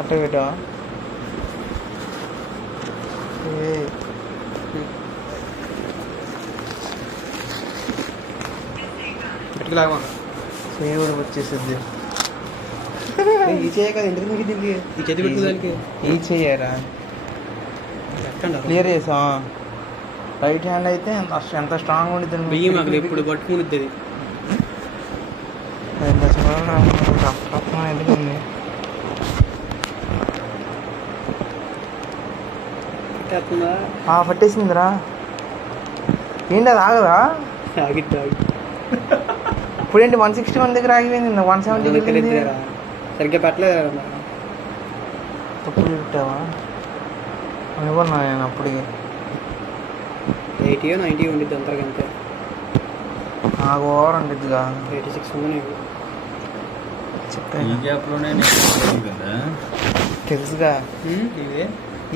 అట్ట పెట్టా పెట్టుకులాగా సేవ్ కూడా వచ్చేసింది. ఈ చేయ కదా ఎందుకు మీకు దీనికి ఈ చేతి పెట్టుకోదానికి ఈ చెయ్యరా క్లియర్ చేసా. రైట్ హ్యాండ్ అయితే ఎంత స్ట్రాంగ్ ఉండిద్ది. బియ్యం మాకు ఎప్పుడు పట్టుకునిద్ది ఎందుకుంది పట్టేసిందిరా. ఏంటి అది ఆగదా? ఇప్పుడేంటి 161 దగ్గర ఆగిపోయింది, 170 సరిగ్గా పెట్టలేదు. తప్పుడు పెట్టావా? ఇవ్వన్నా నేను అప్పటికి 80 90 ఉండిద్ది అంతకంతే. నాకు ఓవర్ ఉండిద్దిగా 86 ఉంది. తెలుసుగా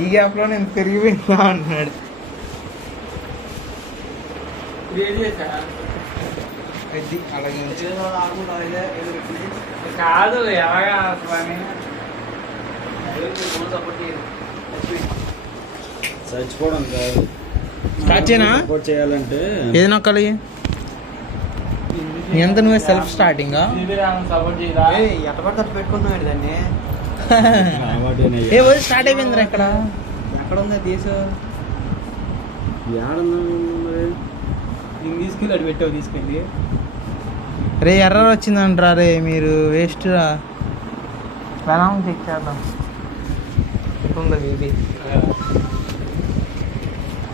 ఈ గ్యాప్లో నేను పెరిగిపోయినా అంటున్నాడు. అలాగే కాదు ఎలాగా చచ్చిపోవడం కాదు, సపోర్ట్ చేయాలంటే ఏది నొక్కాలి? ఎంత నువ్వే సెల్ఫ్ స్టార్టింగ్ ఎట్టపడి పెట్టుకున్నాడు దాన్ని. ఏ రోజు స్టార్ట్ అయిపోయిందిరా. ఇక్కడ ఎక్కడ ఉందా తీసు తీసుకెళ్ళి అటు పెట్టావు తీసుకెళ్ళి. రే ఎర్రర్ వచ్చిందంటారా రే, మీరు వేస్ట్ రా. వెనమ్ చెక్ చేద్దాం. ఉందా ఇది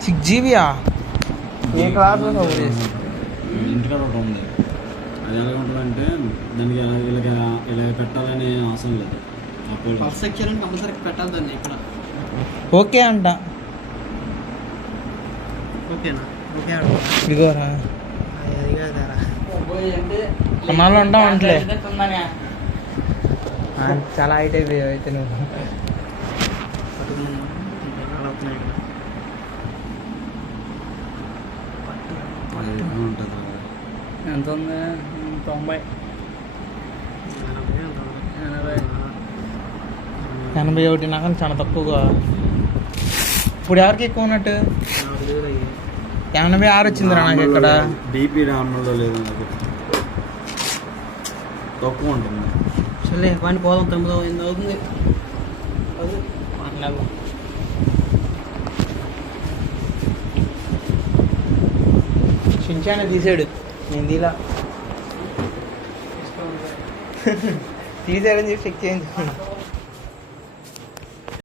6 GB ఏ క్లాస్ ఇంటికాడ ఒకటి ఉంది. అది ఎలా ఉంటుందంటే దానికి ఇలా పెట్టాలని అవసరం లేదు. ఫస్ట్ సెక్షన్ కంపల్సరీ పెట్టాలి దాన్ని ఇక్కడ. ఓకే అంట. ఓకేనా? ఓకే ఇదిగోరా కొన్నాళ్ళు ఉంటాం అంటలే. చాలా హైట్ అయిపోయావు అయితే నువ్వు. ఎంత ఉంది? 90 81 నాకు చాలా తక్కువగా. ఇప్పుడు ఎవరికి ఎక్కువ ఉన్నట్టు? 86 వచ్చిందిరా నాకు ఇక్కడ. బీపీ రావడంలో లేదు, తక్కువ ఉంటుంది. సరే పని పోదాం. 9 అవుతుంది. చించానే తీసాడు, నేను తీలా. తీసాడని చెప్పి చెక్ చేయించుకున్నాను.